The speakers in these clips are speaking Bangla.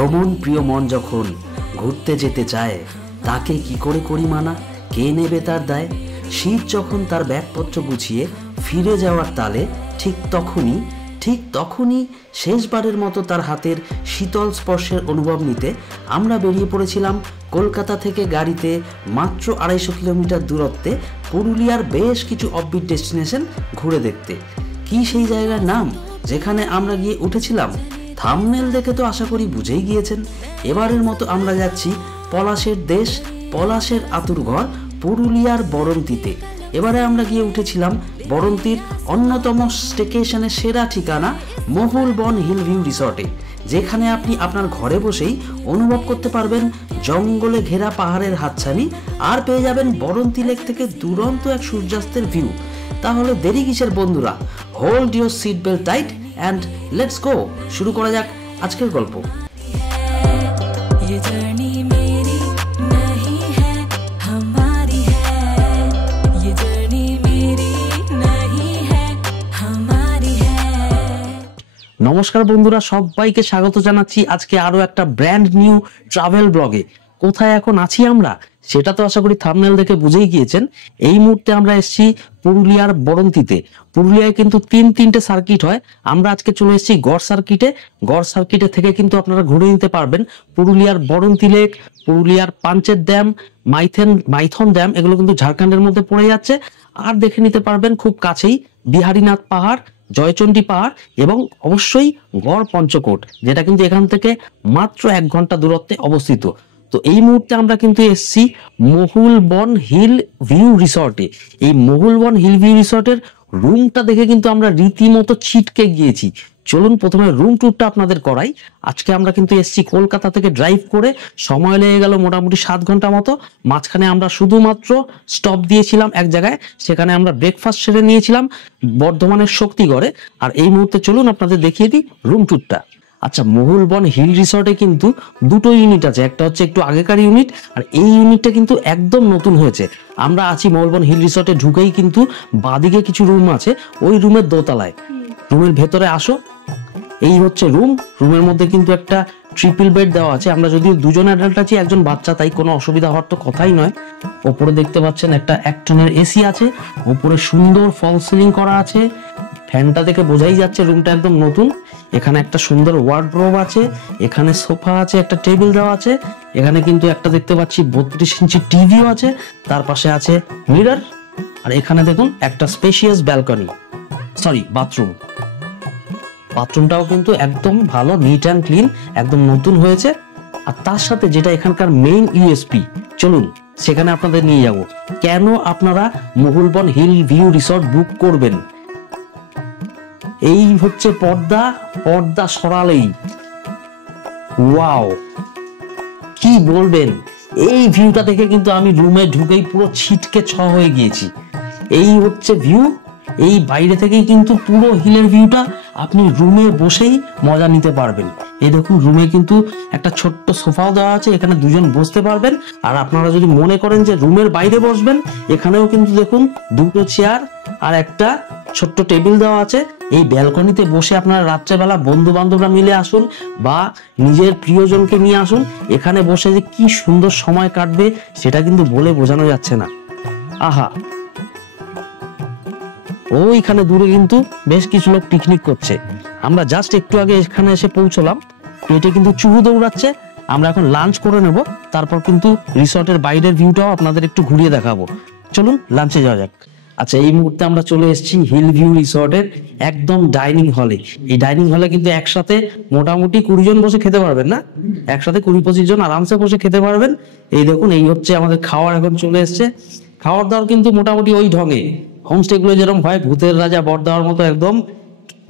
ভ্রমণ প্রিয় মন যখন ঘুরতে যেতে চায়, তাকে কি করে করি মানা, কে নেবে তার দায়? শীত যখন তার ব্যাগপত্র গুছিয়ে ফিরে যাওয়ার তালে, ঠিক তখনই শেষবারের মতো তার হাতের শীতল স্পর্শের অনুভব নিতে আমরা বেরিয়ে পড়েছিলাম কলকাতা থেকে গাড়িতে মাত্র 250 কিলোমিটার দূরত্বে পুরুলিয়ার বেশ কিছু অফবিট ডেস্টিনেশন ঘুরে দেখতে। কি সেই জায়গার নাম যেখানে আমরা গিয়ে উঠেছিলাম? থাম্বনেল দেখে তো আশা করি বুঝেই গিয়েছেন। এবারের মতো আমরা যাচ্ছি পলাশের দেশ, পলাশের আতুরঘর পুরুলিয়ার বরন্তিতে। এবারে আমরা গিয়ে উঠেছিলাম বরন্তির অন্যতম স্টেকেশনের সেরা ঠিকানা মহুল বন হিল ভিউ রিসর্টে, যেখানে আপনি আপনার ঘরে বসেই অনুভব করতে পারবেন জঙ্গলে ঘেরা পাহাড়ের হাতছানি, আর পেয়ে যাবেন বরন্তি লেক থেকে দুরন্ত এক সূর্যাস্তের ভিউ। তাহলে দেরি কিসের বন্ধুরা, hold your seat belt tight and let's go. শুরু করা যাক আজকের গল্প। নমস্কার বন্ধুরা, সবাইকে স্বাগত জানাচ্ছি আজকে আরো একটা ব্র্যান্ড নিউ ট্রাভেল ব্লগে। কোথায় এখন আছি আমরা সেটা তো আশা করি থাম্বনেল দেখে বুঝেই গিয়েছেন। এই মুহূর্তে আমরা এসেছি পুরুলিয়ার বরন্তিতে। পুরুলিয়ায় কিন্তু তিনটে সার্কিট হয়, আমরা আজকে চলে এসেছি গড় সার্কিটে থেকে কিন্তু আপনারা ঘুরে নিতে পারবেন পুরুলিয়ার বরন্তি লেক, পুরুলিয়ার পাঞ্চের ড্যাম, মাইথন ড্যাম, এগুলো কিন্তু ঝাড়খণ্ডের মধ্যে পড়ে যাচ্ছে। আর দেখে নিতে পারবেন খুব কাছেই বিহারীনাথ পাহাড়, জয়চণ্ডী পাহাড় এবং অবশ্যই গড় পঞ্চকোট, যেটা কিন্তু এখান থেকে মাত্র 1 ঘন্টা দূরত্বে অবস্থিত। তো এই মুহূর্তে আমরা কিন্তু এসেছি মহুল বন হিল ভিউ রিসর্টে। এই মহুল বন হিল ভিউ রিসর্টের রুমটা দেখে কিন্তু আমরা রীতিমতো ছিটকে গিয়েছি। চলুন প্রথমে রুম ট্যুরটা আপনাদের করাই। আজকে আমরা কিন্তু এসেছি কলকাতা থেকে ড্রাইভ করে, সময় লেগে গেল মোটামুটি 7 ঘন্টা মতো। মাঝখানে আমরা শুধুমাত্র স্টপ দিয়েছিলাম এক জায়গায়, সেখানে আমরা ব্রেকফাস্ট সেরে নিয়েছিলাম বর্ধমানের শক্তিগড়ে। আর এই মুহূর্তে চলুন আপনাদের দেখিয়ে দিই রুম ট্যুরটা। আচ্ছা, মহুল বন হিল রিসর্টে কিন্তু দুটো ইউনিট আছে, একটা হচ্ছে একটু আগেকার ইউনিট, আর এই ইউনিটটা কিন্তু একদম নতুন হয়েছে। আমরা আছি মহুল বন হিল রিসর্টে ঢুকেই কিন্তু বাদিকে কিছু রুম আছে, ওই রুমের দোতলায়। রুমের ভেতরে আসো, এই হচ্ছে রুমের মধ্যে কিন্তু একটা ট্রিপল বেড দেওয়া আছে। আমরা যদিও 2জন অ্যাডাল্ট আছি, 1জন বাচ্চা, তাই কোনো অসুবিধা হওয়ার তো কথাই নয়। ওপরে দেখতে পাচ্ছেন একটা 1 টনের এসি আছে, ওপরে সুন্দর ফল সিলিং করা আছে। ফ্যানটা দেখে বোঝাই যাচ্ছে রুমটা একদম নতুন। এখানে একটা সুন্দর ওয়ার্ডরোব আছে, এখানে সোফা আছে, একটা টেবিল দেওয়া আছে। এখানে কিন্তু একটা দেখতে পাচ্ছি 32 ইঞ্চি টিভিও আছে, তার পাশে আছে মিরর। আর এখানে দেখুন একটা স্পেশিয়াস ব্যালকনি, বাথরুমটাও কিন্তু একদম ভালো, নিট অ্যান্ড ক্লিন, একদম নতুন হয়েছে। আর তার সাথে যেটা এখানকার মেইন ইউএসপি, চলুন সেখানে আপনাদের নিয়ে যাব। কেন আপনারা মহুল বন হিল ভিউ রিসর্ট বুক করবেন? এই হচ্ছে পর্দা সরালেই ওয়াও, কি বলবেন! এই ভিউটা দেখে কিন্তু আমি রুমে ঢুকেই পুরো ছিটকে হয়ে গিয়েছি। এই হচ্ছে ভিউ, এই বাইরে থেকেই কিন্তু পুরো হিলের ভিউটা আপনি রুমে বসেই মজা নিতে পারবেন। এই দেখুন রুমে কিন্তু একটা ছোট্ট সোফাও দেওয়া আছে, এখানে 2জন বসতে পারবেন। আর আপনারা যদি মনে করেন যে রুমের বাইরে বসবেন, এখানেও কিন্তু দেখুন 2টো চেয়ার আর একটা ছোট্ট টেবিল দেওয়া আছে। এই ব্যালকনিতে বসে আপনারা রাত্রেবেলা বন্ধু বান্ধবরা মিলে আসুন বা নিজের প্রিয়জনকে নিয়ে আসুন, এখানে বসে যে কি সুন্দর সময় কাটবে সেটা কিন্তু বলে বোঝানো যাচ্ছে না। আহা, ওইখানে দূরে কিন্তু বেশ কিছু লোক পিকনিক করছে। আমরা জাস্ট একটু আগে এখানে এসে পৌঁছলাম, পেটে কিন্তু চুহু দৌড়াচ্ছে। আমরা এখন লাঞ্চ করে নেব, তারপর কিন্তু রিসর্টের বাইরের ভিউটাও আপনাদের একটু ঘুরিয়ে দেখাবো। চলুন লাঞ্চে যাওয়া যাক। আচ্ছা, এই মুহূর্তে আমরা চলে এসেছি হিল ভিউ রিসর্টের একদম ডাইনিং হলে। এই ডাইনিং হলে কিন্তু একসাথে মোটামুটি 20 জন বসে খেতে পারবেন, না একসাথে 20-25 জন আরামসে বসে খেতে পারবেন। এই দেখুন, এই হচ্ছে আমাদের খাওয়ার এখন চলে এসছে। খাওয়ার দাওয়ার কিন্তু মোটামুটি ওই ঢঙে, হোমস্টে গুলো যেরকম হয় ভূতের রাজা বর দেওয়ার মতো একদম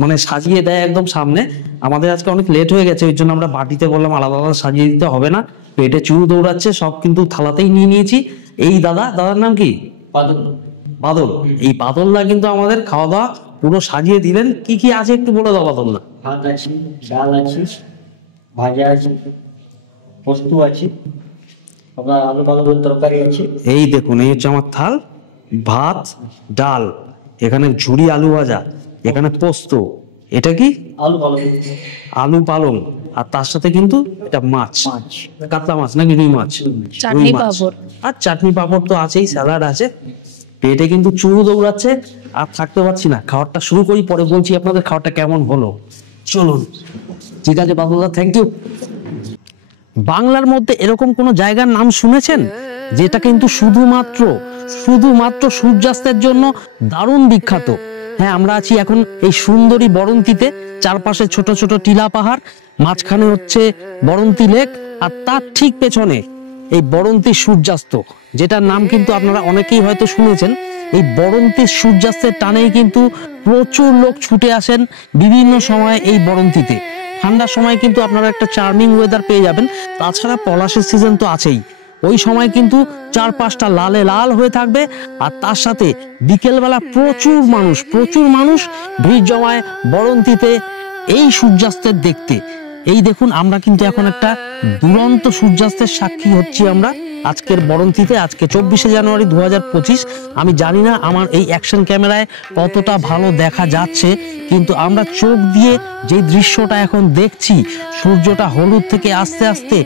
মানে সাজিয়ে দেয় একদম সামনে। আমাদের আজকে অনেক লেট হয়ে গেছে, ওই জন্য আমরা বাটিতে বললাম আলাদা আলাদা সাজিয়ে দিতে হবে না, পেটে চুরু দৌড়াচ্ছে, সব কিন্তু থালাতেই নিয়ে নিয়েছি। এই দাদার নাম কি? বাদল। এই বাদলদা কিন্তু আমাদের খাওয়া দাওয়া পুরো সাজিয়ে দিলেন। কি কি আছে একটু বলে দাও বাদলদা। ভাত আছে, ডাল আছে, ভাজা আছে, পোস্ত আছে, আপনার আলু পালকের তরকারি আছে। এই দেখুন, এই হচ্ছে আমার থাল, ভাত, ডাল, এখানে ঝুরি আলু ভাজা, এখানে পোস্ত, এটা কি? আলু ভালো আলু পালং, আর তার সাথে কিন্তু এটা মাছ, মাছ, কাতলা মাছ নাকি রুই মাছ? চাটনি রুই মাছ। পাঁপড়। আর চাটনি পাঁপড় তো আছেই, স্যালাড আছে। পেটে কিন্তু চুরু দৌড়াচ্ছে, আর থাকতে পারছি না। খাবারটা শুরু করি, পরে বলছি আপনাদের খাবারটা কেমন হলো। চলুন। ঠিক আছে বাবুদা, থ্যাংক ইউ। বাংলার মধ্যে এরকম কোনো জায়গার নাম শুনেছেন যেটা কিন্তু শুধুমাত্র সূর্যাস্তের জন্য দারুণ বিখ্যাত? হ্যাঁ, আমরা আছি এখন এই সুন্দরী বরন্তিতে। চারপাশে ছোট ছোট টিলা পাহাড়, মাঝখানে হচ্ছে বরন্তি লেক, আর তার ঠিক পেছনে এই বরন্তির সূর্যাস্ত, যেটার নাম কিন্তু আপনারা অনেকেই হয়তো শুনেছেন। এই বরন্তির সূর্যাস্তের টানেই কিন্তু প্রচুর লোক ছুটে আসেন বিভিন্ন সময়ে এই বরন্তিতে। ঠান্ডার সময় কিন্তু আপনারা একটা চার্মিং ওয়েদার পেয়ে যাবেন। তাছাড়া পলাশের সিজন তো আছেই, ওই সময় কিন্তু চারপাশটা লালে লাল হয়ে থাকবে। আর তার সাথে বিকেলবেলা প্রচুর মানুষ ভিড় জমায় বরন্তিতে এই সূর্যাস্তের দেখতে। এই দেখুন, আমরা কিন্তু এখন একটা দুরন্ত সূর্যাস্তের সাক্ষী হচ্ছি আমরা আজকের বরন্তিতে। আজকে 24শে জানুয়ারি 2025। আমি জানি না আমার এই অ্যাকশন ক্যামেরায় কতটা ভালো দেখা যাচ্ছে, কিন্তু আমরা চোখ দিয়ে যে দৃশ্যটা এখন দেখছি, সূর্যটা হলুদ থেকে আস্তে আস্তে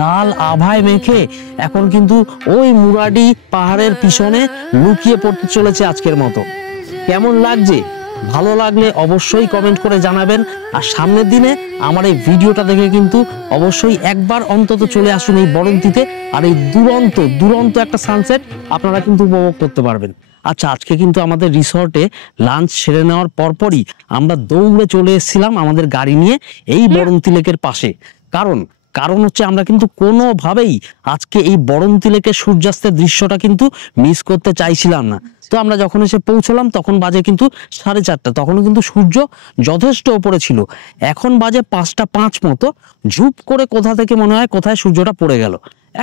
লাল আভায় মেখে এখন কিন্তু ওই মুরাডি পাহাড়ের পিছনে লুকিয়ে পড়তে চলেছে আজকের মতো। কেমন লাগছে? ভালো লাগলে অবশ্যই কমেন্ট করে জানাবেন। আর সামনের দিনে আমার এই ভিডিওটা দেখে কিন্তু অবশ্যই একবার অন্তত চলে আসুন এই বরন্তিতে, আর এই দুরন্ত একটা সানসেট আপনারা কিন্তু উপভোগ করতে পারবেন। আচ্ছা, আজকে কিন্তু আমাদের রিসর্টে লাঞ্চ সেরে নেওয়ার পরপরই আমরা দৌড়ে চলে এসেছিলাম আমাদের গাড়ি নিয়ে এই বরন্তি লেকের পাশে। কারণ হচ্ছে আমরা কিন্তু কোনোভাবেই আজকে এই বরন্তি লেকের সূর্যাস্তের দৃশ্যটা কিন্তু মিস করতে চাইছিলাম না। তো আমরা যখন এসে পৌঁছলাম তখন বাজে কিন্তু 4:30, তখনও কিন্তু সূর্য যথেষ্ট ওপরে ছিল। এখন বাজে 5:05 মতো। ঝুপ করে কোথা থেকে মনে হয় কোথায় সূর্যটা পড়ে গেল,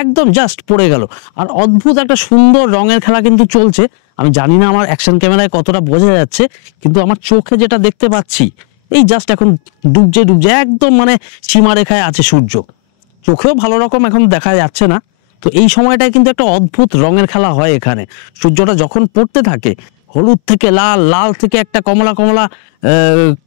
একদম জাস্ট পড়ে গেল। আর অদ্ভুত একটা সুন্দর রঙের খেলা কিন্তু চলছে। আমি জানি না আমার অ্যাকশন ক্যামেরায় কতটা বোঝা যাচ্ছে, কিন্তু আমার চোখে যেটা দেখতে পাচ্ছি, এই জাস্ট এখন ডুবছে একদম, মানে সীমারেখায় আছে সূর্য। চোখেও ভালো রকম এখন দেখা যাচ্ছে না। তো এই সময়টায় কিন্তু একটা অদ্ভুত রঙের খেলা হয় এখানে। সূর্যটা যখন পড়তে থাকে, হলুদ থেকে লাল, লাল থেকে একটা কমলা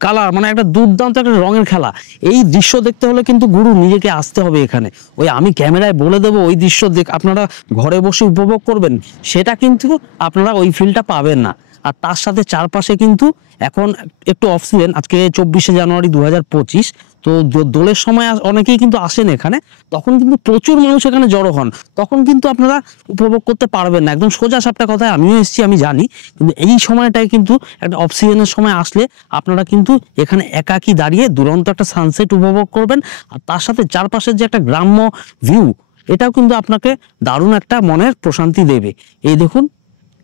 কালার, মানে একটা দুর্দান্ত একটা রঙের খেলা। এই দৃশ্য দেখতে হলে কিন্তু গুরু নিজেকে আসতে হবে এখানে। ওই আমি ক্যামেরায় বলে দেবো ওই দৃশ্য আপনারা ঘরে বসে উপভোগ করবেন, সেটা কিন্তু আপনারা ওই ফিলটা পাবেন না। আর তার সাথে চারপাশে কিন্তু এখন একটু অফ সিজন, আজকে 24শে জানুয়ারি 2025। তো দোলের সময় অনেকেই কিন্তু আসেন এখানে, তখন কিন্তু প্রচুর মানুষ এখানে জড়ো হন, তখন কিন্তু আপনারা উপভোগ করতে পারবেন না। একদম সোজা সাপটা কথায় আমিও এসেছি, আমি জানি, কিন্তু এই সময়টায় কিন্তু একটা অফ সিজনের সময় আসলে আপনারা কিন্তু এখানে একাকি দাঁড়িয়ে দুরন্ত একটা সানসেট উপভোগ করবেন। আর তার সাথে চারপাশের যে একটা গ্রাম্য ভিউ, এটাও কিন্তু আপনাকে দারুণ একটা মনের প্রশান্তি দেবে। এই দেখুন,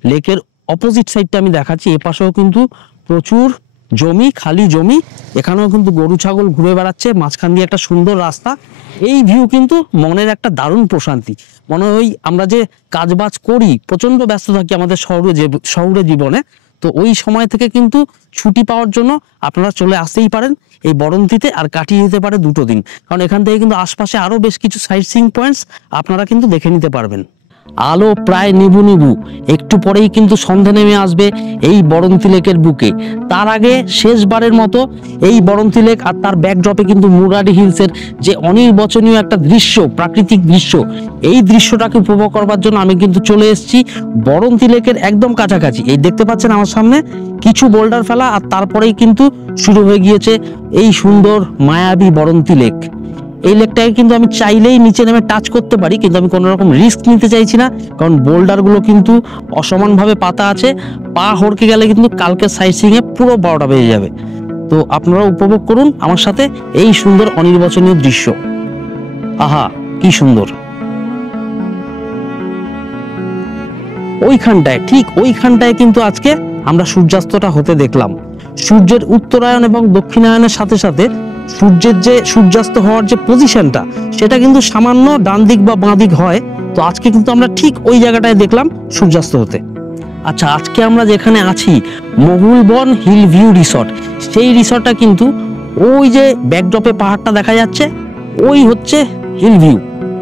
লেকের অপোজিট সাইডটা আমি দেখাচ্ছি, এপাশেও কিন্তু প্রচুর জমি, খালি জমি। এখানেও কিন্তু গরু ছাগল ঘুরে বেড়াচ্ছে, মাঝখান দিয়ে একটা সুন্দর রাস্তা। এই ভিউ কিন্তু মনের একটা দারুণ প্রশান্তি। মনে হয় আমরা যে কাজবাজ করি, প্রচন্ড ব্যস্ত থাকি আমাদের শহুরে জীবনে, তো ওই সময় থেকে কিন্তু ছুটি পাওয়ার জন্য আপনারা চলে আসতেই পারেন এই বরন্তিতে, আর কাটিয়ে দিতে পারে 2 দিন। কারণ এখান থেকে কিন্তু আশপাশে আরো বেশ কিছু সাইট সিইং পয়েন্টস আপনারা কিন্তু দেখে নিতে পারবেন। আলো প্রায় নিবু, একটু পরেই কিন্তু সন্ধ্যা নেমে আসবে এই বরন্তি লেকের বুকে। তার আগে শেষবারের মতো এই বরন্তি লেক আর তার ব্যাকড্রপে কিন্তু মুরাডি হিলসের যে অনির্বচনীয় একটা দৃশ্য, প্রাকৃতিক দৃশ্য, এই দৃশ্যটাকে উপভোগ করবার জন্য আমি কিন্তু চলে এসেছি বরন্তি লেকের একদম কাছাকাছি। এই দেখতে পাচ্ছেন আমার সামনে কিছু বোল্ডার ফেলা, আর তারপরেই কিন্তু শুরু হয়ে গিয়েছে এই সুন্দর মায়াবী বরন্তি লেক। এই লেকটাকে কিন্তু আমি চাইলেই নিচে নেমে টাচ করতে পারি, কিন্তু আমি কোনো রকম রিস্ক নিতে চাইছি না, কারণ বোল্ডারগুলো কিন্তু অসমানভাবে পাতা আছে। পা হড়কে গেলে কিন্তু কালকে সাইট সিইং এ পুরো 12টা বেজে যাবে। তো আপনারা উপভোগ করুন আমার সাথে এই সুন্দর অনির্বচনীয় দৃশ্য। আহা, কি সুন্দর! ঠিক ওইখানটায় কিন্তু আজকে আমরা সূর্যাস্তটা হতে দেখলাম। সূর্যের উত্তরায়ণ এবং দক্ষিণায়নের সাথে সাথে সূর্যের যে সূর্যাস্ত হওয়ার যে পজিশনটা, সেটা কিন্তু সামান্য ডান দিক বা বাঁ দিক হয়। তো আজকে কিন্তু আমরা ঠিক ওই জায়গাটায় দেখলাম সূর্যাস্ত হতে। আচ্ছা, আজকে আমরা যেখানে আছি মহুলবন হিল ভিউ রিসর্ট, সেই রিসর্টটা কিন্তু ওই যে ব্যাকড্রপে পাহাড়টা দেখা যাচ্ছে, ওই হচ্ছে হিল ভিউ।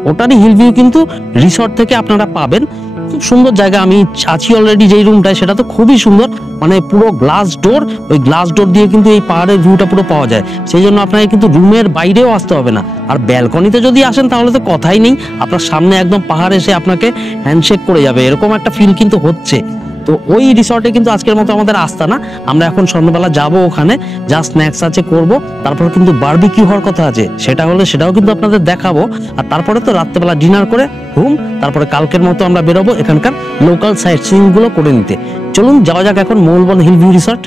ওটারই হিল ভিউ কিন্তু রিসর্ট থেকে আপনারা পাবেন। খুব সুন্দর জায়গা, আমি আছি অলরেডি যেই রুমটায়, সেটা তো খুবই সুন্দর, মানে পুরো গ্লাস ডোর, ওই গ্লাস ডোর দিয়ে কিন্তু এই পাহাড়ের ভিউটা পুরো পাওয়া যায়। সেই জন্য আপনাকে কিন্তু রুমের বাইরেও আসতে হবে না। আর ব্যালকনিতে যদি আসেন তাহলে তো কথাই নেই, আপনার সামনে একদম পাহাড় এসে আপনাকে হ্যান্ডশেক করে যাবে, এরকম একটা ফিল কিন্তু হচ্ছে। তো ওই রিসর্টে কিন্তু আজকের মতো আমাদের আস্তানা। আমরা এখন সন্ধ্যাবেলা যাব ওখানে, যা স্ন্যাক্স আছে করব, তারপর কিন্তু বারবিকিউ হওয়ার কথা আছে, সেটা হলে সেটাও কিন্তু আপনাদের দেখাবো। আর তারপরে তো রাত্রেবেলা ডিনার করে ঘুম, তারপরে কালকের মতো আমরা বেরোবো এখানকার লোকাল সাইট সিইং গুলো করে নিতে। চলুন যাওয়া যাক এখন মহুলবন হিল ভিউ রিসর্ট।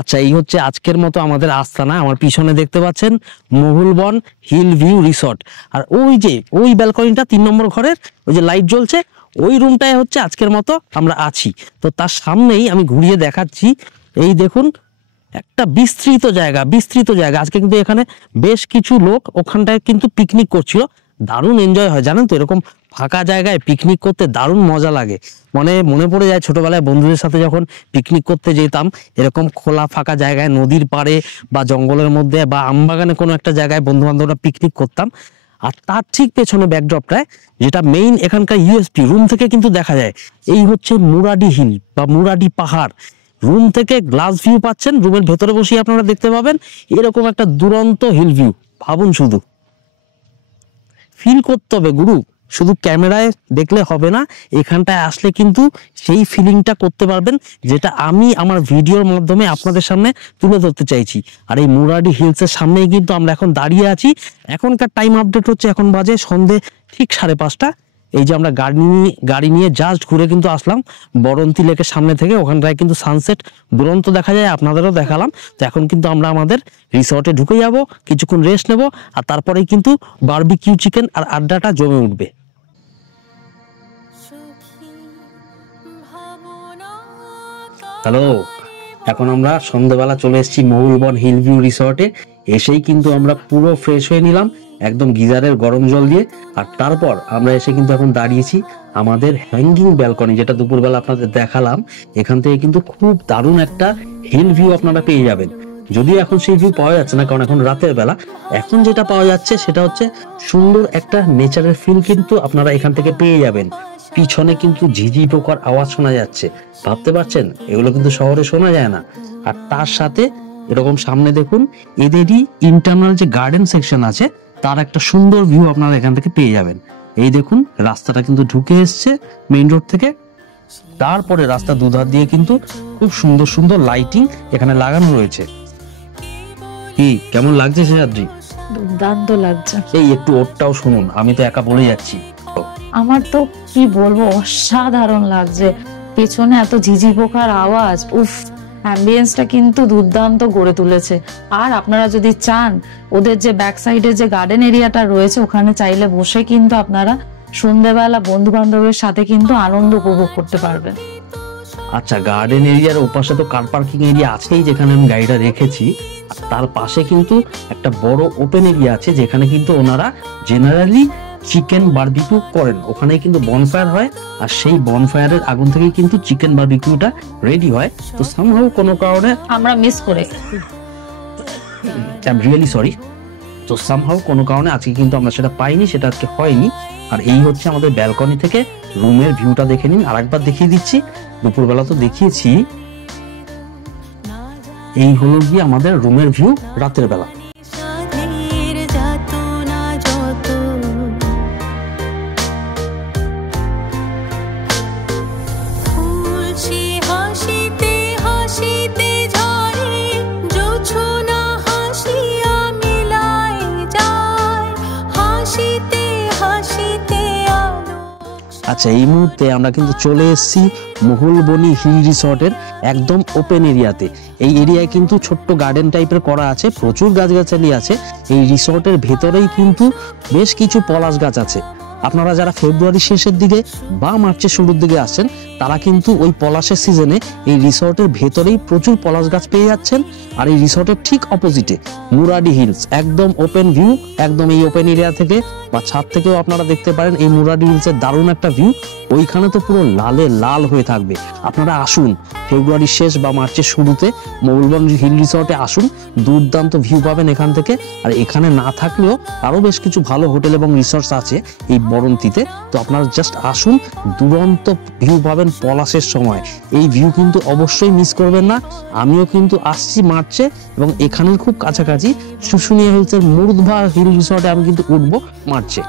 আচ্ছা, এই হচ্ছে আজকের মতো আমাদের আস্তানা। আমার পিছনে দেখতে পাচ্ছেন মহুলবন হিল ভিউ রিসর্ট। আর ওই যে ওই ব্যালকনিটা 3 নম্বর ঘরের, ওই যে লাইট জ্বলছে, ওই রুমটায় হচ্ছে আজকের মতো আমরা আছি। তো তার সামনেই আমি ঘুরিয়ে দেখাচ্ছি, এই দেখুন একটা বিস্তৃত জায়গা, বিস্তৃত জায়গা। আজকে কিন্তু এখানে বেশ কিছু লোক ওখানটায় কিন্তু পিকনিক করছিল, দারুণ এনজয় হয় জানেন তো। এরকম ফাঁকা জায়গায় পিকনিক করতে দারুণ মজা লাগে, মনে পড়ে যায় ছোটবেলায় বন্ধুদের সাথে যখন পিকনিক করতে যেতাম, এরকম খোলা ফাঁকা জায়গায়, নদীর পাড়ে বা জঙ্গলের মধ্যে বা আমবাগানে কোনো একটা জায়গায় বন্ধু বান্ধবরা পিকনিক করতাম। আর তার ঠিক পেছনে ব্যাকড্রপটায় যেটা মেইন এখানকার ইউএসপি, রুম থেকে কিন্তু দেখা যায়, এই হচ্ছে মুরাডি হিল বা মুরাডি পাহাড়। রুম থেকে গ্লাস ভিউ পাচ্ছেন, রুমের ভেতরে বসে আপনারা দেখতে পাবেন এরকম একটা দুরন্ত হিল ভিউ। ভাবুন, শুধু ফিল করতে হবে গুরু, শুধু ক্যামেরায় দেখলে হবে না, এখানটায় আসলে কিন্তু সেই ফিলিংটা করতে পারবেন, যেটা আমি আমার ভিডিওর মাধ্যমে আপনাদের সামনে তুলে ধরতে চাইছি। আর এই মুরাডি হিলসের সামনেই কিন্তু আমরা এখন দাঁড়িয়ে আছি। এখনকার টাইম আপডেট হচ্ছে, এখন বাজে সন্ধে ঠিক 5:30। এই যে আমরা গাড়ি নিয়ে জাস্ট ঘুরে কিন্তু আসলাম বরন্তী লেকের সামনে থেকে, ওখানটায় কিন্তু সানসেট দুরন্ত দেখা যায়, আপনাদেরও দেখালাম। তো এখন কিন্তু আমরা আমাদের রিসর্টে ঢুকে যাব, কিছুক্ষণ রেস্ট নেব, আর তারপরেই কিন্তু বারবিকিউ চিকেন আর আড্ডাটা জমে উঠবে। হ্যালো, এখন আমরা সন্ধ্যাবেলা চলে এসেছি মহুলবন হিল ভিউ রিসর্টে। এসেই কিন্তু আমরা পুরো ফ্রেশ হয়ে নিলাম একদম গিজারের গরম জল দিয়ে। আর তারপর আমরা এসে কিন্তু এখন দাঁড়িয়েছি আমাদের হ্যাঙ্গিং ব্যালকনি, যেটা দুপুরবেলা আপনাদের দেখালাম। এখান থেকে কিন্তু খুব দারুণ একটা হিল ভিউ আপনারা পেয়ে যাবেন। যদিও এখন সেই ভিউ পাওয়া যাচ্ছে না, কারণ এখন রাতের বেলা। এখন যেটা পাওয়া যাচ্ছে সেটা হচ্ছে সুন্দর একটা নেচারের ফিল কিন্তু আপনারা এখান থেকে পেয়ে যাবেন। পিছনে কিন্তু ঝিঝি পোকার আওয়াজ শোনা যাচ্ছে, ভাবতে পারছেন এগুলো কিন্তু শহরে শোনা যায় না। আর তার সাথে এরকম সামনে দেখুন এদেরই ইন্টারনাল যে গার্ডেন সেকশন আছে, তার একটা সুন্দর ভিউ আপনারা এখান থেকে পেয়ে যাবেন। এই দেখুন রাস্তাটা কিন্তু ঢুকে এসছে মেইন রোড থেকে। তারপরে রাস্তা দুধার দিয়ে কিন্তু খুব সুন্দর সুন্দর লাইটিং এখানে লাগানো রয়েছে। কি কেমন লাগছে শেষাদ্রি? দুর্দান্ত লাগছে। এই একটু ওরটাও শুনুন, আমি তো একা বলে যাচ্ছি। আমার তো কি বলবো, অসাধারণ লাগছে। পেছনে এত ঝিঝি পোকার আওয়াজ, উফ, অ্যাম্বিয়েন্সটা কিন্তু দুর্দান্ত গড়ে তুলেছে। আর আপনারা যদি চান, ওদের যে ব্যাক সাইডে যে গার্ডেন এরিয়াটা রয়েছে, ওখানে চাইলে বসে কিন্তু আপনারা সন্ধ্যেবেলা বন্ধু বান্ধবের সাথে কিন্তু আনন্দ উপভোগ করতে পারবেন। আচ্ছা, গার্ডেন এরিয়ার ওপাশে তো কার পার্কিং এরিয়া আছেই, যেখানে আমি গাড়িটা রেখেছি। তার পাশে কিন্তু একটা বড় ওপেন এরিয়া আছে, যেখানে কিন্তু ওনারা জেনারেলি চিকেন বারবিকিউ করেন। ওখানে কিন্তু বনফায়ার হয়, আর সেই বনফায়ারের আগুন থেকে কিন্তু চিকেন বারবিকিউটা রেডি হয়। তো সামহাউ কোনো কারণে আমরা মিস করে, আই এম রিয়েলি সরি, তো সামহাউ কোনো কারণে আজকে কিন্তু আমরা সেটা পাইনি, সেটা আজকে হয়নি। আর এই হচ্ছে আমাদের ব্যালকনি থেকে রুমের ভিউটা দেখে নিন, আরেকবার দেখিয়ে দিচ্ছি। দুপুরবেলা তো দেখিয়েছি, এই হলো গিয়ে আমাদের রুমের ভিউ রাতের বেলা। হাসিতে হাসিতে আলো আচ্ছা, এই মুহূর্তে আমরা কিন্তু চলে এসেছি মহুলবনি হিল রিসর্টের একদম ওপেন এরিয়াতে। এই এরিয়ায় কিন্তু ছোট্ট গার্ডেন টাইপের করা আছে, প্রচুর গাছগাছালি আছে। এই রিসর্টের ভেতরেই কিন্তু বেশ কিছু পলাশ গাছ আছে। আপনারা যারা ফেব্রুয়ারি শেষের দিকে বা মার্চের শুরুর দিকে আসছেন তারা কিন্তু ওই পলাশের সিজনে এই রিসর্টের ভেতরেই প্রচুর পলাশ গাছ পেয়ে যাচ্ছেন। আর এই রিসর্টের ঠিক অপোজিটে মুরাডি হিলস, একদম ওপেন ভিউ। একদম এই ওপেন এরিয়া থেকে বা ছাদ থেকেও আপনারা দেখতে পারেন এই মুরাডি হিলসের দারুণ একটা ভিউ। ওইখানে তো পুরো লালে লাল হয়ে থাকবে। আপনারা আসুন ফেব্রুয়ারির শেষ বা মার্চের শুরুতে মহুলবনি হিল রিসর্টে আসুন, দুর্দান্ত ভিউ পাবেন এখান থেকে। আর এখানে না থাকলেও আরো বেশ কিছু ভালো হোটেল এবং রিসর্টস আছে এই বরন্তিতে। তো আপনারা জাস্ট আসুন, দুরন্ত ভিউ পাবেন পলাশের সময়। এই ভিউ কিন্তু অবশ্যই মিস করবেন না। আমিও কিন্তু আসছি মার্চে এবং এখানের খুব কাছাকাছি শুশুনিয়া হিলসের মুর্ধবা হিল রিসর্টে আমি কিন্তু উঠবো মার্চে।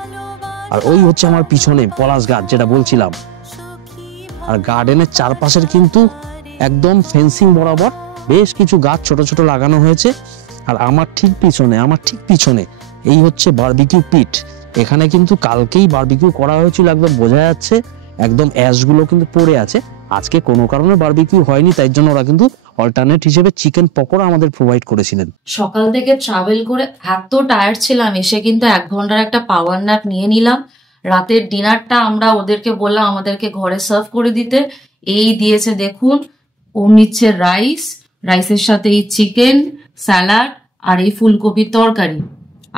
আর ওই হচ্ছে আমার পিছনে পলাশ গাছ যেটা বলছিলাম। আর গার্ডেনের চারপাশের কিন্তু একদম ফেন্সিং বরাবর বেশ কিছু গাছ ছোট ছোট লাগানো হয়েছে। আর আমার ঠিক পিছনে এই হচ্ছে বারবিকিউ পিট। এখানে কিন্তু কালকেই বারবিকিউ করা হয়েছিল, একদম বোঝা যাচ্ছে। একদম অ্যাশগুলো কিন্তু পড়ে আছে। আজকে কোনো কারণে বারবিকিউ হয়নি, তাই জন্য ওরা কিন্তু অল্টারনেট হিসেবে চিকেন পকোড়া আমাদের প্রোভাইড করেছিলেন। সকাল থেকে ট্রাভেল করে এত টায়ার্ড ছিলাম, এসে কিন্তু 1 ঘন্টার একটা পাওয়ার ন্যাপ নিয়ে নিলাম। রাতের ডিনারটা আমরা ওদেরকে বললাম আমাদেরকে ঘরে সার্ভ করে দিতে। এই দিয়েছে দেখুন, ও নিচ্ছে রাইসের সাথে এই চিকেন, স্যালাড আর এই ফুলকপির তরকারি।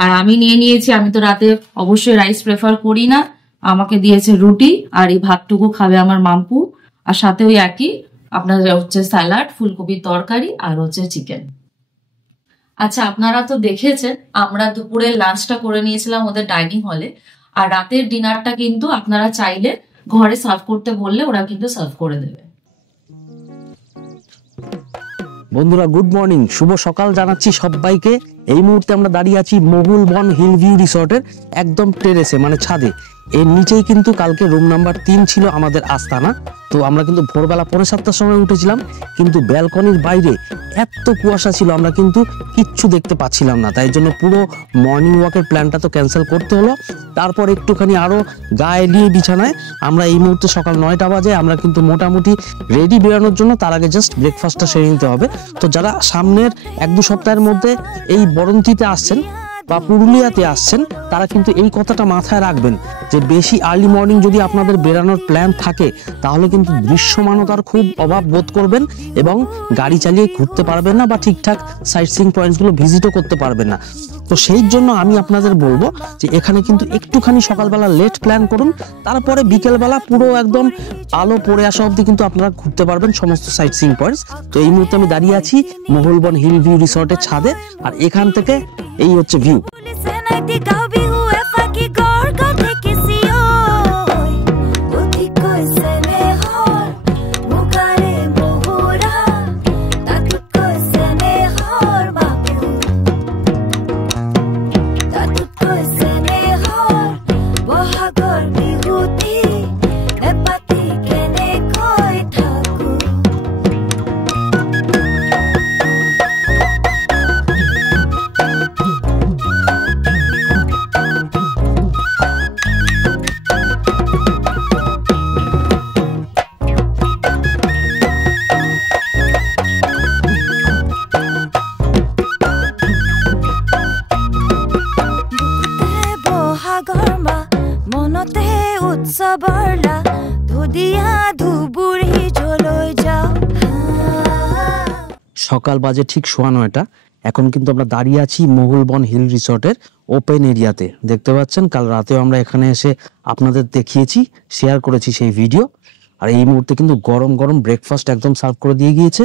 আর আমি নিয়ে নিয়েছি, আমি তো রাতে অবশ্যই রাইস প্রেফার করি না, আমাকে দিয়েছে রুটি। আর এই ভাতটুকু খাবে আমার মাম্পু। আর সাথে ওই একই আপনার হচ্ছে স্যালাড, ফুলকপির তরকারি আর হচ্ছে চিকেন। আচ্ছা, আপনারা তো দেখেছেন আমরা দুপুরে লাঞ্চটা করে নিয়েছিলাম ওদের ডাইনিং হলে। আর রাতের ডিনারটা কিন্তু আপনারা চাইলে ঘরে সার্ভ করতে বললে ওরা কিন্তু সার্ভ করে দেবে। বন্ধুরা গুড মর্নিং, শুভ সকাল জানাচ্ছি সবাইকে। এই মুহূর্তে আমরা দাঁড়িয়ে আছি মহুলবন হিল ভিউ রিসর্টের একদম টেরেসে, মানে ছাদে। এর নিচেই কিন্তু কালকে রুম নাম্বার 3 ছিল আমাদের আস্তানা। তো আমরা কিন্তু ভোরবেলা 7:45 সময় উঠেছিলাম, কিন্তু ব্যালকনির বাইরে এত কুয়াশা ছিল আমরা কিন্তু কিচ্ছু দেখতে পাচ্ছিলাম না। তাই জন্য পুরো মর্নিং ওয়াকের প্ল্যানটা তো ক্যান্সেল করতে হলো। তারপর একটুখানি আরো গায়ে নিয়ে বিছানায় আমরা এই মুহূর্তে সকাল 9টা বাজে, আমরা কিন্তু মোটামুটি রেডি বেরোনোর জন্য। তার আগে জাস্ট ব্রেকফাস্টটা সেরে নিতে হবে। তো যারা সামনের 1-2 সপ্তাহের মধ্যে এই বরন্তিতে আসছেন বা পুরুলিয়াতে আসছেন তারা কিন্তু এই কথাটা মাথায় রাখবেন যে বেশি আর্লি মর্নিং যদি আপনাদের বেরানোর প্ল্যান থাকে তাহলে কিন্তু দৃশ্যমানতার খুব অভাব বোধ করবেন এবং গাড়ি চালিয়ে ঘুরতে পারবেন না বা ঠিকঠাক সাইট সিইং পয়েন্টসগুলো ভিজিটও করতে পারবেন না। তো সেই জন্য আমি আপনাদের বলবো যে এখানে কিন্তু একটুখানি সকালবেলা লেট প্ল্যান করুন, তারপরে বিকেলবেলা পুরো একদম আলো পড়ে আসা অবধি কিন্তু আপনারা ঘুরতে পারবেন সমস্ত সাইট সিইং পয়েন্টস। তো এই মুহূর্তে আমি দাঁড়িয়ে আছি মহুলবন হিল ভিউ রিসর্টের ছাদে। আর এখান থেকে এই হচ্ছে ভিউ। সকাল বাজে ঠিক 9:15। এখন কিন্তু আমরা দাঁড়িয়ে আছি মহুলবন হিল রিসর্টের ওপেন এরিয়াতে। দেখতে পাচ্ছেন কাল রাতেও আমরা এখানে এসে আপনাদের দেখিয়েছি, শেয়ার করেছি সেই ভিডিও। আর এই মুহূর্তে কিন্তু গরম গরম ব্রেকফাস্ট একদম সার্ভ করে দিয়ে গিয়েছে।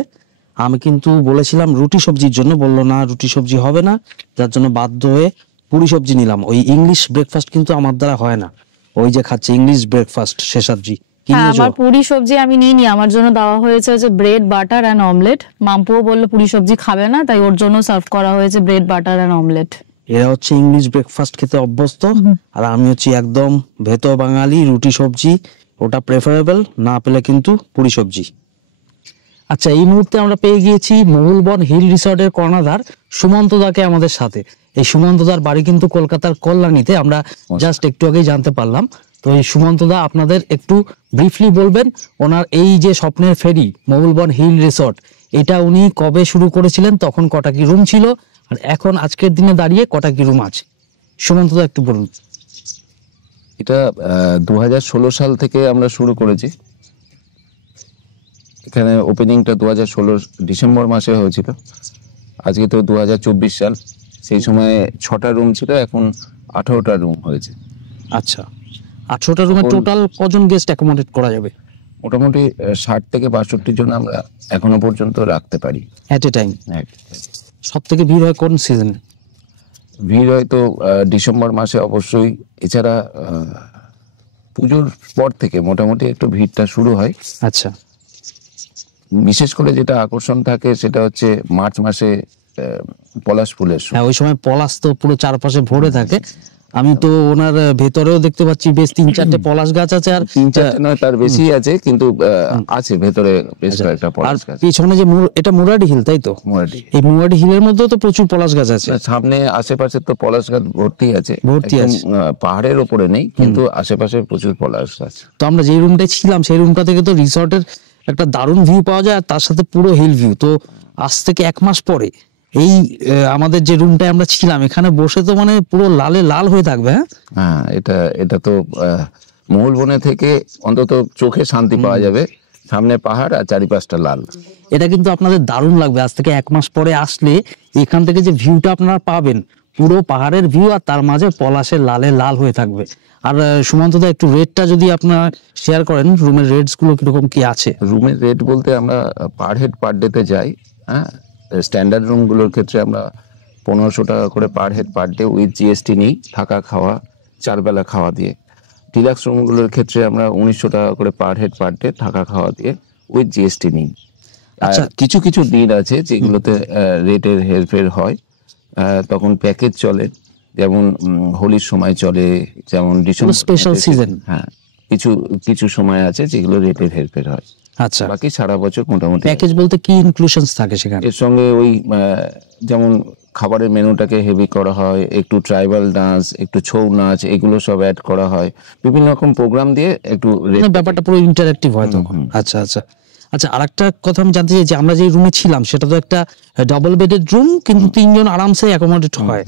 আমি কিন্তু বলেছিলাম রুটি সবজির জন্য, বললো না রুটি সবজি হবে না, যার জন্য বাধ্য হয়ে পুরি সবজি নিলাম। ওই ইংলিশ ব্রেকফাস্ট কিন্তু আমার দ্বারা হয় না, ওই যে খাচ্ছে ইংলিশ ব্রেকফাস্ট শেষাদ্রি। আমার পুরি সবজি আমি নিইনি, আমার জন্য দেওয়া হয়েছে যে ব্রেড বাটার অ্যান্ড অমলেট। মাম্পুও বললো পুরি সবজি খাবে না, তাই ওর জন্য সার্ভ করা হয়েছে ব্রেড বাটার অ্যান্ড অমলেট। এরা হচ্ছে ইংলিশ ব্রেকফাস্ট খেতে অভ্যস্ত, আর আমি হচ্ছি একদম ভেতো বাঙালি, রুটি সবজি ওটা প্রেফারেবল, না পেলে কিন্তু পুরি সবজি। আচ্ছা, এই মুহূর্তে আমরা পেয়ে গিয়েছি মহুলবন হিল রিসর্টের কর্ণধার সুমন্ত দাকে আমাদের সাথে। এই সুমন্ত দার বাড়ি কিন্তু কলকাতার কল্যাণীতে, আমরা জাস্ট একটু আগেই জানতে পারলাম। তো এই সুমন্ত দা আপনাদের একটু ব্রিফলি বলবেন ওনার এই যে স্বপ্নের ফেরি মহুলবন হিল রিসর্ট, এটা উনি কবে শুরু করেছিলেন, তখন কটা কি রুম ছিল, আর এখন আজকের দিনে দাঁড়িয়ে কটা কি রুম আছে? সুমন্ত দা একটু বলুন। এটা 2016 সাল থেকে আমরা শুরু করেছি। এখানে ওপেনিংটা 2016 ডিসেম্বর মাসে হয়েছিল। আজকে তো 2024 সাল, সেই সময় 6টা রুম ছিল, এখন 18টা রুম হয়েছে। আচ্ছা, 18টা রুমে টোটাল কজন গেস্ট অ্যাকোমোডেট করা যাবে? মোটামুটি 60 থেকে 62 জন আমরা এখনো পর্যন্ত রাখতে পারি অ্যাট এ টাইম। সব থেকে ভিড় হয় কোন সিজনে? ভিড় হয়তো ডিসেম্বর মাসে অবশ্যই। এছাড়া পুজোর পর থেকে মোটামুটি একটু ভিড়টা শুরু হয়। আচ্ছা, বিশেষ করে যেটা আকর্ষণ থাকে সেটা হচ্ছে মার্চ মাসে পলাশ ফুলের show। হ্যাঁ, ওই সময় পলাশ তো পুরো চারপাশে ভরে থাকে। আমি তো ওনার ভেতরেও দেখতে পাচ্ছি বেশ 3-4টে পলাশ গাছ আছে, আর 3-4টে নয় তার বেশি আছে, কিন্তু আছে ভেতরে বেশ কয়েকটা আর পলাশ গাছ। পিছনে যে এটা মুরাডি হিল, তাই তো? মুরাডি। এই মুরাডি হিলের মধ্যেও তো প্রচুর পলাশ গাছ আছে। সামনে আশেপাশে তো পলাশ গাছ ভর্তি আছে, ভর্তি একদম, আছে। পাহাড়ের ওপরে নেই, কিন্তু আশেপাশে প্রচুর পলাশ গাছ। তো আমরা যে রুমটায় ছিলাম সেই রুমটা থেকে তো রিসর্টের একটা দারুণ ভিউ পাওয়া যায়, আর তার সাথে পুরো হিল ভিউ। তো আজ থেকে 1 মাস পরে এই আমাদের যে রুমটায় আমরা ছিলাম এখানে বসে তো মানে পুরো লালে লাল হয়ে থাকবে। হ্যাঁ, এটা তো মহুলবনে থেকে অন্তত চোখে শান্তি পাওয়া যাবে। সামনে পাহাড় আর চারিপাশটা লাল। এটা কিন্তু আপনাদের দারুণ লাগবে। আজ থেকে 1 মাস পরে আসলে এখান থেকে যে ভিউটা আপনারা পাবেন, পুরো পাহাড়ের ভিউ, আর তার মাঝে পলাশের লালে লাল হয়ে থাকবে। আর সুমন্ত দা একটু রেটটা যদি আপনারা শেয়ার করেন, রুমের রেটস গুলো কিরকম কি আছে? রুমের রেট বলতে আমরা পার হেড পার ডেতে যাই। হ্যাঁ, স্ট্যান্ডার্ড রুমগুলোর ক্ষেত্রে আমরা 1500 টাকা করে per head per day with GST নিই, থাকা খাওয়া 4 বেলা খাওয়া দিয়ে। ডিলাক্স রুমগুলোর ক্ষেত্রে আমরা 1900 টাকা করে পার হেড পার ডে থাকা খাওয়া দিয়ে উইথ জিএসটি নিই। আচ্ছা, কিছু কিছু দিন আছে যেগুলোতে রেটের হেরফের হয়, তখন প্যাকেজ চলে, যেমন হোলির সময় চলে, যেমন ডিসেম্বর স্পেশাল সিজন। হ্যাঁ, কিছু সময় আছে যেগুলো রেটের হেরফের হয়। আচ্ছা, বাকি সারা বছর মোটামুটি। প্যাকেজ বলতে কি ইনক্লুশনস থাকে সেখানে? এর সঙ্গে ওই যেমন খাবারের মেনুটাকে হেভি করা হয়, একটু ট্রাইবাল ডান্স, একটু ছৌ নাচ, এগুলো সব অ্যাড করা হয়, বিভিন্ন রকম প্রোগ্রাম দিয়ে একটু ব্যাপারটা পুরো ইন্টারঅ্যাক্টিভ হয় তখন। আচ্ছা আচ্ছা আচ্ছা, আরেকটা কথা আমি জানতে চাই যে আমরা যে রুমে ছিলাম সেটা তো একটা ডাবল বেডেড রুম, কিন্তু 3 জন আরামসে অ্যাকোমোডেট হয়।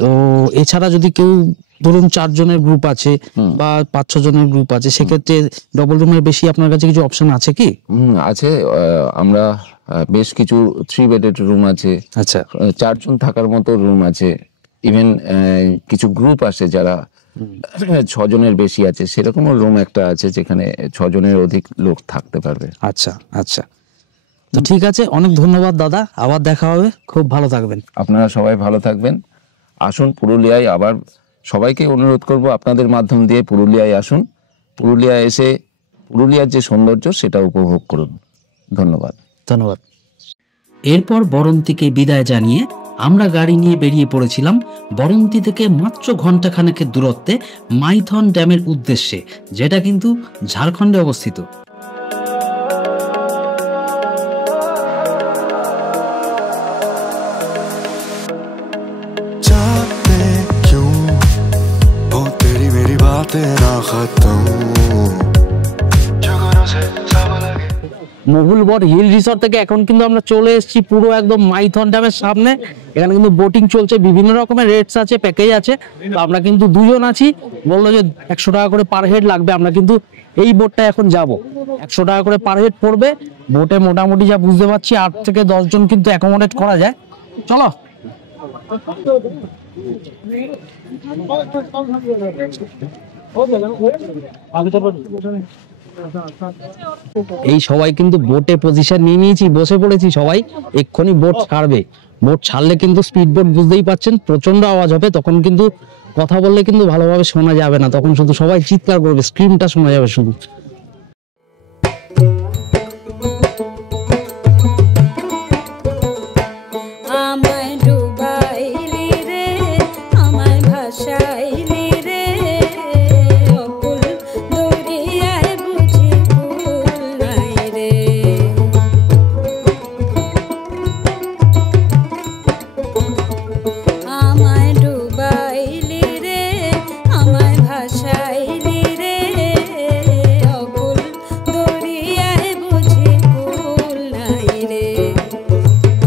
তো এছাড়া যদি কেউ ধরুন 4 জনের গ্রুপ আছে বা 5-6 জনের গ্রুপ আছে, সেক্ষেত্রে ডবল রুমের বেশি আপনার কাছে কিছু অপশন আছে কি? আছে। আমরা বেশ কিছু 3 বেডেড রুম আছে। আচ্ছা, 4 জন থাকার মতো রুম আছে। ইভেন কিছু গ্রুপ আছে যারা 6 জনের বেশি আছে, সেরকমও রুম একটা আছে যেখানে 6 জনের অধিক লোক থাকতে পারবে। আচ্ছা আচ্ছা, তো ঠিক আছে, অনেক ধন্যবাদ দাদা, আবার দেখা হবে, খুব ভালো থাকবেন। আপনারা সবাই ভালো থাকবেন। আসুন পুরুলিয়ায়, আবার সবাইকে অনুরোধ করব আপনাদের মাধ্যম দিয়ে পুরুলিয়ায় আসুন। পুরুলিয়ায় এসে পুরুলিয়ার যে সৌন্দর্য সেটা উপভোগ করুন। ধন্যবাদ। ধন্যবাদ। এরপর বরন্তিকে বিদায় জানিয়ে আমরা গাড়ি নিয়ে বেরিয়ে পড়েছিলাম বরন্তি থেকে মাত্র ঘন্টাখানেকের দূরত্বে মাইথন ড্যামের উদ্দেশ্যে, যেটা কিন্তু ঝাড়খণ্ডে অবস্থিত। মহুলবন হিল রিসর্ট থেকে এখন কিন্তু আমরা চলে এসেছি পুরো একদম মাইথন ড্যামের সামনে। এখানে কিন্তু বোটিং চলছে, বিভিন্ন রকমের রেটস আছে, প্যাকেজ আছে। তো আমরা কিন্তু 2 জন আছি, বললো যে 100 টাকা করে পার হেড লাগবে। আমরা কিন্তু এই বোটটা এখন যাব, 100 টাকা করে পার হেড পড়বে। বোটে মোটামুটি যা বুঝতে পারছি 8 থেকে 10 জন কিন্তু অ্যাকোমোডেট করা যায়। চলো। এই সবাই কিন্তু বোটে পজিশন নিয়ে নিয়েছি, বসে পড়েছি সবাই। এক্ষুনি বোট ছাড়বে। বোট ছাড়লে কিন্তু স্পিড বোট, বুঝতেই পারছেন, প্রচন্ড আওয়াজ হবে। তখন কিন্তু কথা বললে কিন্তু ভালোভাবে শোনা যাবে না, তখন শুধু সবাই চিৎকার করবে, স্ক্রিনটা শোনা যাবে শুধু। ভাসাইলি রে অকুল দরিয়ায় বুঝি কুল নাই রে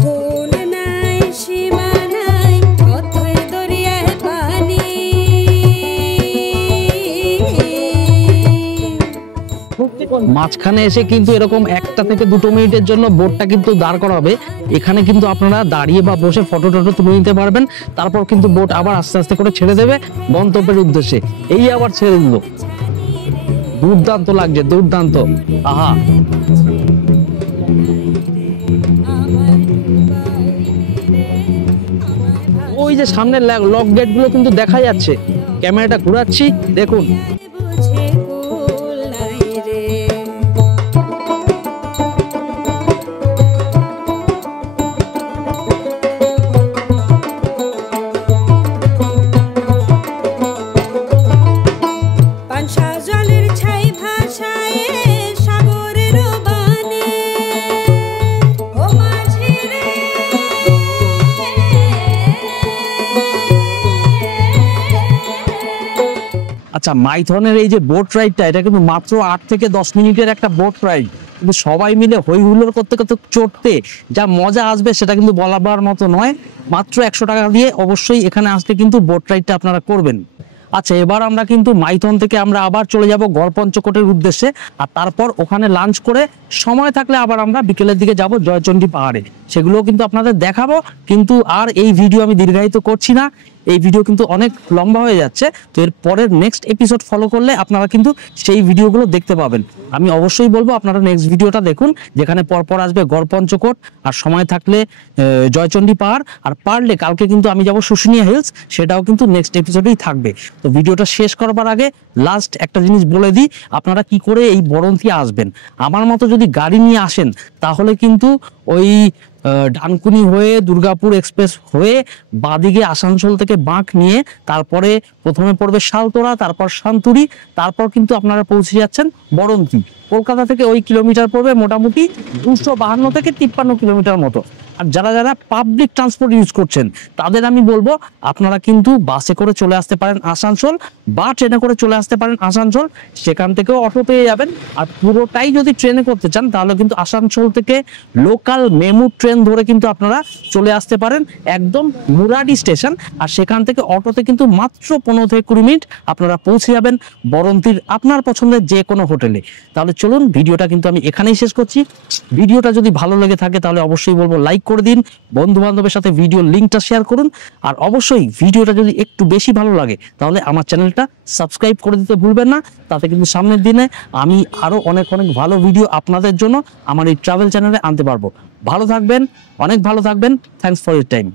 কুল নাই সীমা নাই অথই দরিয়ায় পানি মাঝখানে এসে কিন্তু এরকম 1 থেকে 2 মিনিটের জন্য বোটটা কিন্তু দাঁড় করা হবে। এখানে কিন্তু আপনারা দাঁড়িয়ে বা বসে ফটো টটো তুলে নিতে পারবেন। তারপর কিন্তু বোট আবার আস্তে আস্তে করে ছেড়ে দেবে গন্তব্যের উদ্দেশ্যে। এই আবার ছেড়ে দিল, দুর্দান্ত লাগছে, দুর্দান্ত। আহা, ওই যে সামনের লক গেট গুলো কিন্তু দেখা যাচ্ছে, ক্যামেরাটা ঘুরাচ্ছি দেখুন। বুঝি কুল নাই রে পানসা জলের ছাই ভাসায় সাগরের বানে ও মাঝি রে আচ্ছা, মাইথনের এই যে বোট রাইডটা, এটা কিন্তু মাত্র 8 থেকে 10 মিনিটের একটা বোট রাইড, কিন্তু সবাই মিলে হই হুল্লোড় করতে করতে চড়তে যা মজা আসবে সেটা কিন্তু বলাবার মতো নয়। মাত্র 100 টাকা দিয়ে অবশ্যই এখানে আসলে কিন্তু বোট রাইডটা আপনারা করবেন। আচ্ছা, এবার আমরা কিন্তু মাইথন থেকে আমরা আবার চলে যাব গড়পঞ্চকোটের উদ্দেশ্যে, আর তারপর ওখানে লাঞ্চ করে সময় থাকলে আবার আমরা বিকেলের দিকে যাব জয়চণ্ডী পাহাড়ে, সেগুলোও কিন্তু আপনাদের দেখাবো। কিন্তু আর এই ভিডিও আমি দীর্ঘায়িত করছি না, এই ভিডিও কিন্তু অনেক লম্বা হয়ে যাচ্ছে। তো এর পরের নেক্সট এপিসোড ফলো করলে আপনারা কিন্তু সেই ভিডিওগুলো দেখতে পাবেন। আমি অবশ্যই বলবো আপনারা নেক্সট ভিডিওটা দেখুন, যেখানে পরপর আসবে গড়পঞ্চকোট, আর সময় থাকলে জয়চণ্ডী পাহাড়, আর পারলে কালকে কিন্তু আমি যাব শুশুনিয়া হিলস, সেটাও কিন্তু নেক্সট এপিসোডেই থাকবে। তো ভিডিওটা শেষ করবার আগে লাস্ট একটা জিনিস বলে দিই, আপনারা কি করে এই বরন্তি আসবেন। আমার মতো যদি গাড়ি নিয়ে আসেন তাহলে কিন্তু ওই ডানকুনি হয়ে দুর্গাপুর এক্সপ্রেস হয়ে বাদিকে আসানসোল থেকে বাঁক নিয়ে তারপরে প্রথমে পড়বে শালতোরা, তারপর শান্তুরি, তারপর কিন্তু আপনারা পৌঁছে যাচ্ছেন বরন্তি। কলকাতা থেকে ওই কিলোমিটার পড়বে মোটামুটি 252 থেকে 53 কিলোমিটার মতো। আর যারা যারা পাবলিক ট্রান্সপোর্ট ইউজ করছেন তাদের আমি বলবো আপনারা কিন্তু বাসে করে চলে আসতে পারেন আসানসোল, বা ট্রেনে করে চলে আসতে পারেন আসানসোল, সেখান থেকেও অটো পেয়ে যাবেন। আর পুরোটাই যদি ট্রেনে করতে চান তাহলে কিন্তু আসানসোল থেকে লোকাল মেমু ট্রেন ধরে কিন্তু আপনারা চলে আসতে পারেন একদম মুরাডি স্টেশন, আর সেখান থেকে অটোতে কিন্তু মাত্র 15 থেকে 20 মিনিট আপনারা পৌঁছে যাবেন বরন্তির আপনার পছন্দের যে কোনো হোটেলে। তাহলে চলুন, ভিডিওটা কিন্তু আমি এখানেই শেষ করছি। ভিডিওটা যদি ভালো লেগে থাকে তাহলে অবশ্যই বলবো লাইক করে দিন, বন্ধু বান্ধবের সাথে ভিডিও লিঙ্কটা শেয়ার করুন, আর অবশ্যই ভিডিওটা যদি একটু বেশি ভালো লাগে তাহলে আমার চ্যানেলটা সাবস্ক্রাইব করে দিতে ভুলবেন না। তাতে কিন্তু সামনের দিনে আমি আরো অনেক অনেক ভালো ভিডিও আপনাদের জন্য আমার এই ট্রাভেল চ্যানেলে আনতে পারবো। ভালো থাকবেন, অনেক ভালো থাকবেন। Thanks for your time.